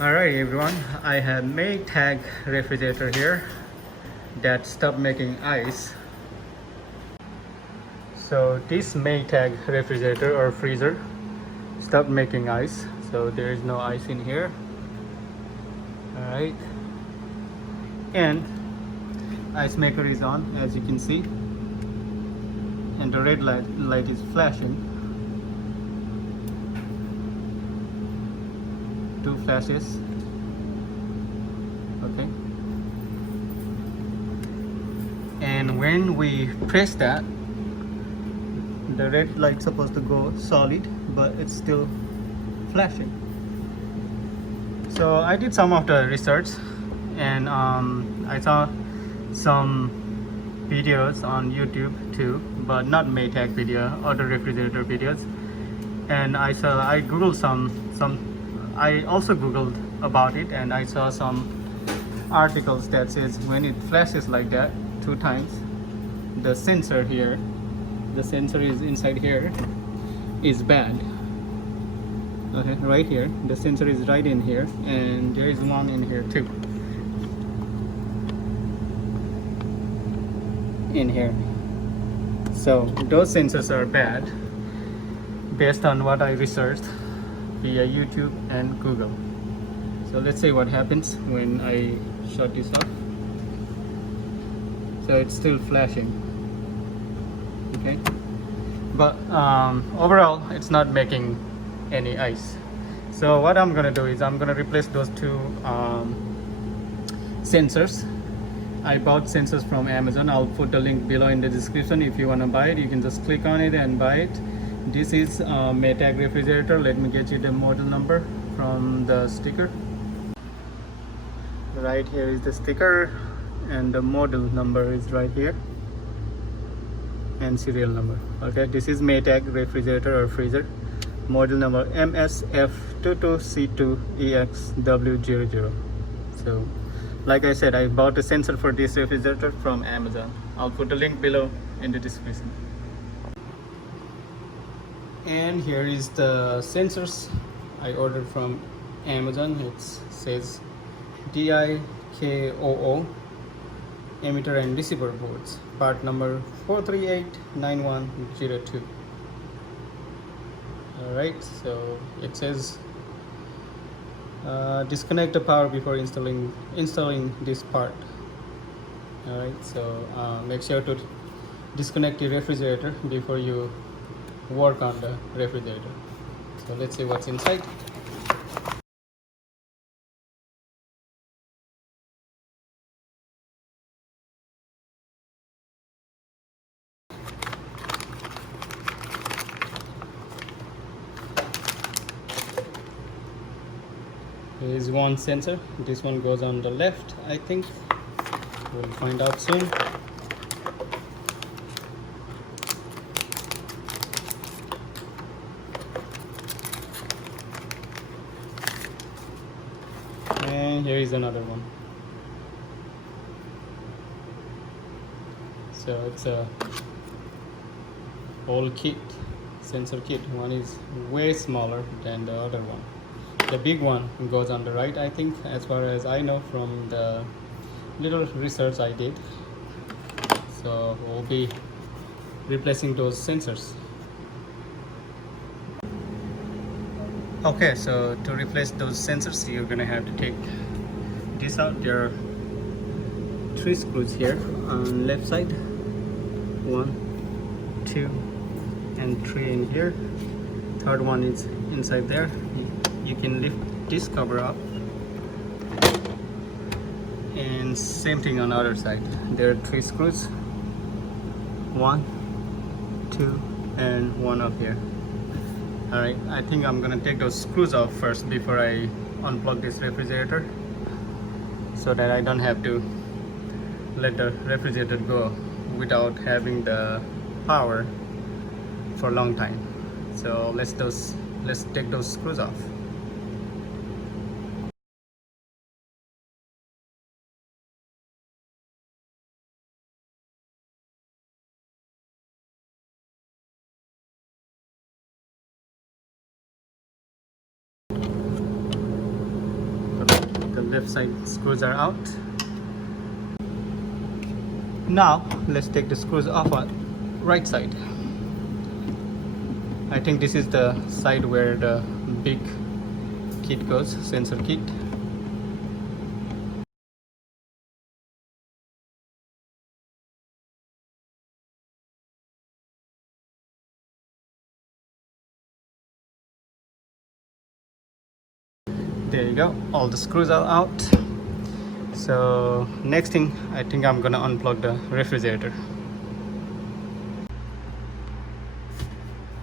Alright everyone, I have MayTag refrigerator here that stopped making ice. So this MayTag refrigerator or freezer stopped making ice, so there is no ice in here. Alright, and ice maker is on, as you can see, and the red light is flashing. Two flashes. Okay, and when we press that, the red light supposed to go solid, but it's still flashing. So I did some of the research, and I saw some videos on YouTube too, but not MayTag video, other refrigerator videos. And I googled I also googled about it, and I saw some articles that says when it flashes like that 2 times, the sensor here, the sensor is inside here, is bad. Okay, right here, the sensor is right in here, and there is one in here too, in here. So those sensors are bad based on what I researched via YouTube and Google. So let's see what happens when I shut this off. So it's still flashing. Okay, but overall it's not making any ice. So what I'm gonna do is I'm gonna replace those two sensors. I bought sensors from Amazon. I'll put the link below in the description. If you want to buy it, you can just click on it and buy it. This is MayTag refrigerator. Let me get you the model number from the sticker. Right here is the sticker, and the model number is right here, and serial number. Okay, this is MayTag refrigerator or freezer, model number MSF22C2EXW00. So like I said, I bought a sensor for this refrigerator from Amazon. I'll put the link below in the description. And here is the sensors I ordered from Amazon. It says DIKOO emitter and receiver boards, part number 4389102. Alright, so it says disconnect the power before installing this part. Alright, so make sure to disconnect the refrigerator before you work on the refrigerator. So let's see what's inside. There is one sensor. This one goes on the left, I think. We'll find out soon. And here is another one. So it's a whole kit, sensor kit. One is way smaller than the other one. The big one goes on the right, I think, as far as I know from the little research I did. So we'll be replacing those sensors. Okay, so to replace those sensors, you're gonna have to take this out. There are 3 screws here on left side, 1, 2, and 3 in here. Third one is inside there. You can lift this cover up, and same thing on the other side. There are 3 screws, 1, 2, and 1 up here. Alright, I think I'm gonna take those screws off first before I unplug this refrigerator, so that I don't have to let the refrigerator go without having the power for a long time. So let's take those screws off. left side screws are out. Now let's take the screws off on right side. I think this is the side where the big kit goes, sensor kit. There you go, all the screws are out. So next thing, I think I'm gonna unplug the refrigerator.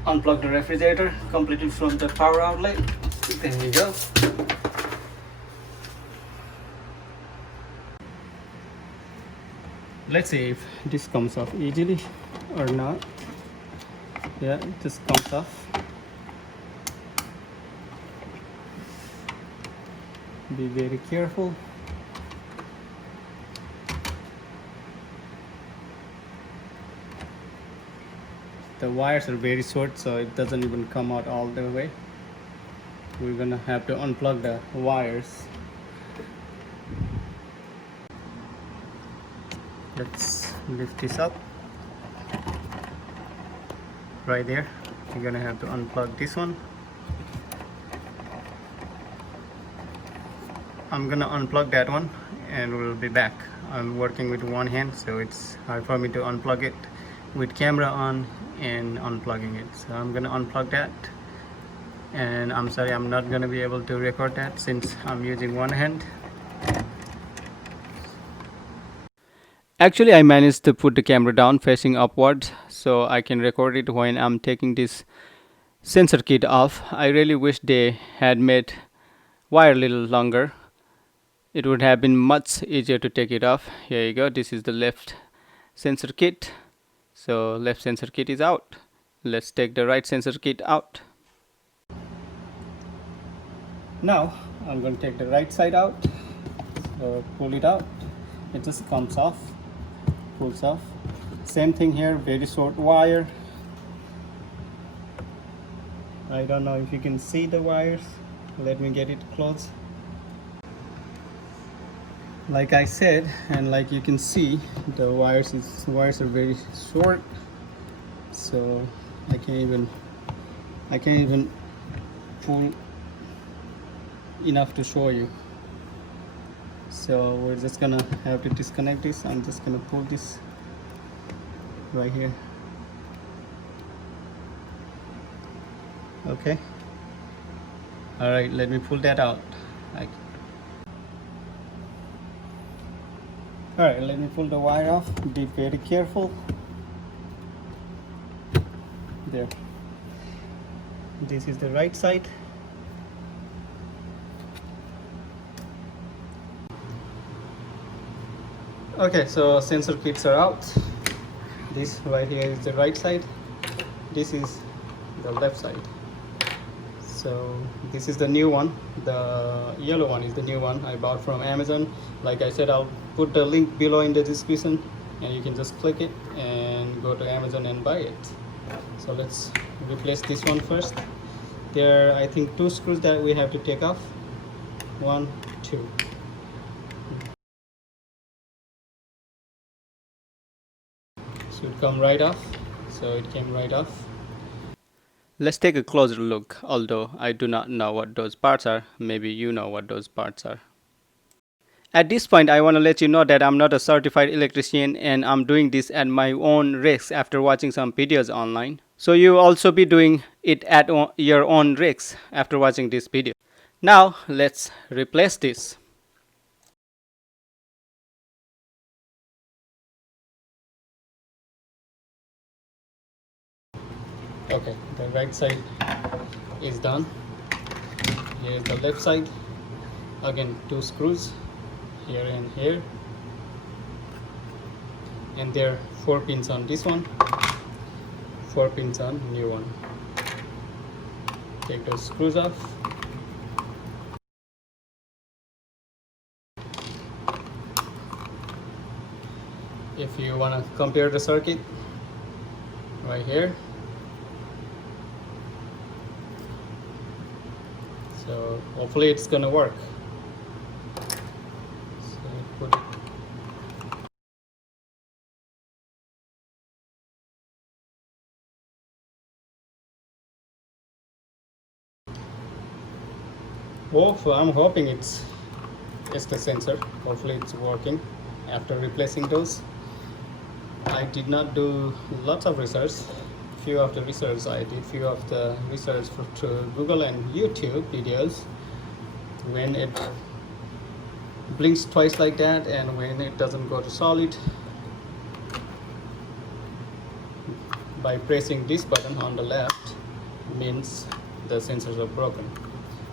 Unplug the refrigerator completely from the power outlet. There you go. Let's see if this comes off easily or not. Yeah, it just comes off. Be very careful. The wires are very short, so it doesn't even come out all the way. We're gonna have to unplug the wires. Let's lift this up. Right there. You're gonna have to unplug this one. I'm gonna unplug that one and we'll be back. I'm working with one hand, so it's hard for me to unplug it with camera on and unplugging it. So I'm gonna unplug that, and I'm sorry I'm not gonna be able to record that since I'm using one hand. Actually, I managed to put the camera down facing upwards so I can record it when I'm taking this sensor kit off. I really wish they had made wire a little longer. It would have been much easier to take it off. Here you go, this is the left sensor kit. So left sensor kit is out. Let's take the right sensor kit out. Now I'm going to take the right side out. So pull it out. It just comes off, pulls off. Same thing here, very short wire. I don't know if you can see the wires. Let me get it close. Like I said, and like you can see, the wires are very short, so I can't even pull enough to show you. So we're just gonna have to disconnect this. I'm just gonna pull this right here. Okay. All right, let me pull that out. Alright, let me pull the wire off. Be very careful. There. This is the right side. Okay, so sensor kits are out. This right here is the right side. This is the left side. So this is the new one. The yellow one is the new one I bought from Amazon. Like I said, I'll put the link below in the description and you can just click it and go to Amazon and buy it. So let's replace this one first. There are, I think, 2 screws that we have to take off. 1, 2. Should come right off. So it came right off. Let's take a closer look, although I do not know what those parts are. Maybe you know what those parts are. At this point, I want to let you know that I'm not a certified electrician and I'm doing this at my own risk after watching some videos online. So you also be doing it at your own risk after watching this video. Now, let's replace this. Okay, the right side is done. Here's the left side. Again, 2 screws here and here, and there are 4 pins on this one, 4 pins on new one. Take those screws off. If you want to compare the circuit, right here. So hopefully it's gonna work. Oh, so I'm hoping it's the sensor. Hopefully it's working after replacing those. I did not do lots of research. Few of the research I did, few of the research through Google and YouTube videos. When it blinks twice like that and when it doesn't go to solid, by pressing this button on the left means the sensors are broken.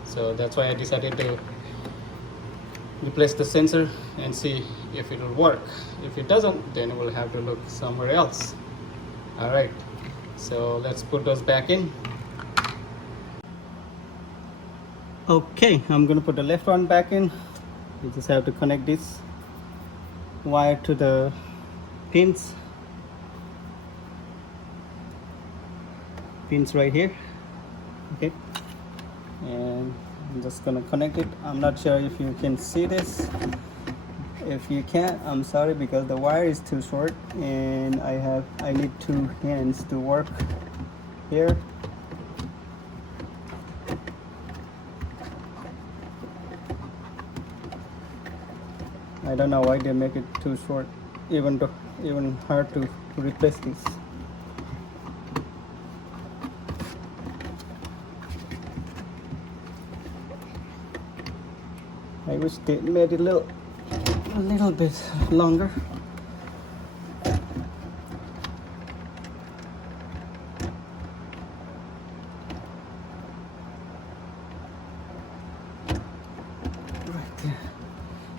So that's why I decided to replace the sensor and see if it will work. If it doesn't, then we'll have to look somewhere else. All right, so let's put those back in. Okay, I'm gonna put the left one back in. You just have to connect this wire to the pins right here. Okay, and I'm just gonna connect it. I'm not sure if you can see this. If you can't, I'm sorry, because the wire is too short and I need two hands to work here. I don't know why they make it too short, even hard to replace this. I wish they made it a little bit longer. Right there.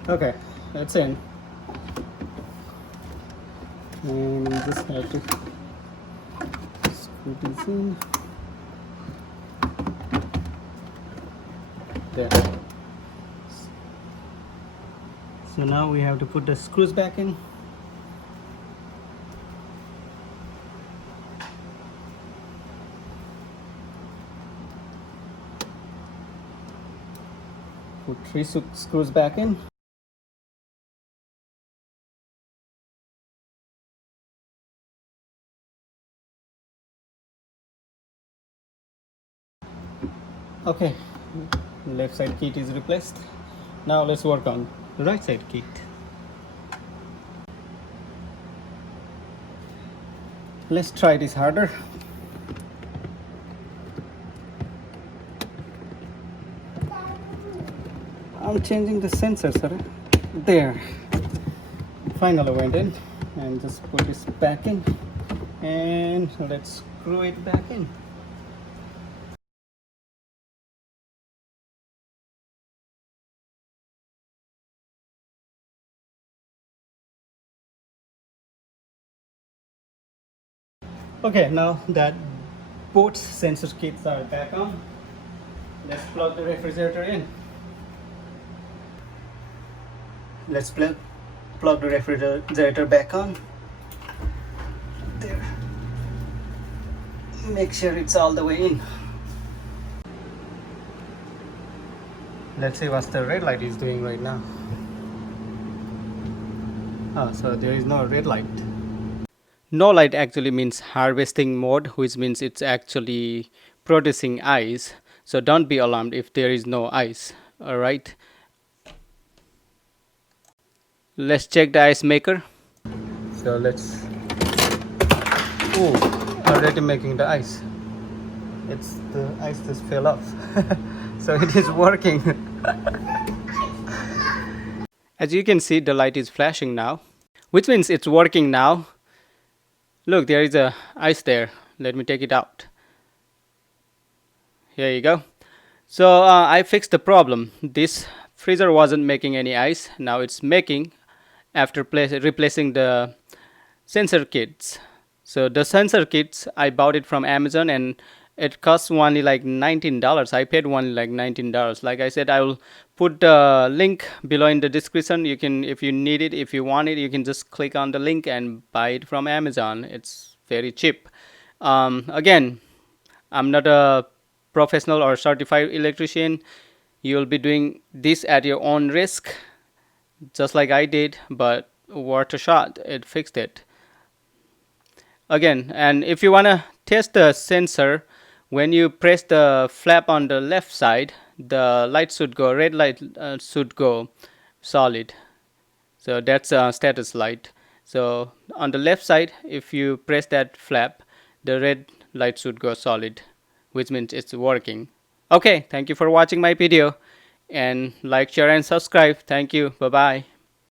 Okay, that's in. And we just have to screw this in. There. So now we have to put the screws back in. Put 3 screws back in. Okay, left side kit is replaced. Now let's work on the right side kit. Let's try this harder. I'm changing the sensor, sir. There. Finally went in, and just put this back in, and let's screw it back in. Okay, now that both sensor kits are back on, let's plug the refrigerator in. Let's plug the refrigerator back on. There. Make sure it's all the way in. Let's see what the red light is doing right now. So there is no red light. No light actually means harvesting mode, which means it's actually producing ice. So don't be alarmed if there is no ice. Alright. Let's check the ice maker. So let's. Oh, already making the ice. It's the ice just fell off. So it is working. As you can see, the light is flashing now, which means it's working now. Look, there is a ice there. Let me take it out. Here you go. So I fixed the problem. This freezer wasn't making any ice. Now it's making after replacing the sensor kits. So the sensor kits, I bought it from Amazon and it costs only like $19. I paid only like $19. Like I said, I will put the link below in the description. You can, if you need it, if you want it, you can just click on the link and buy it from Amazon. It's very cheap. Again, I'm not a professional or certified electrician. You'll be doing this at your own risk, just like I did, but worth a shot. It fixed it. Again, and if you want to test the sensor, when you press the flap on the left side, the light should go, red light should go solid. So that's a status light. So on the left side, if you press that flap, the red light should go solid, which means it's working. Okay, thank you for watching my video, and like, share and subscribe. Thank you. Bye bye.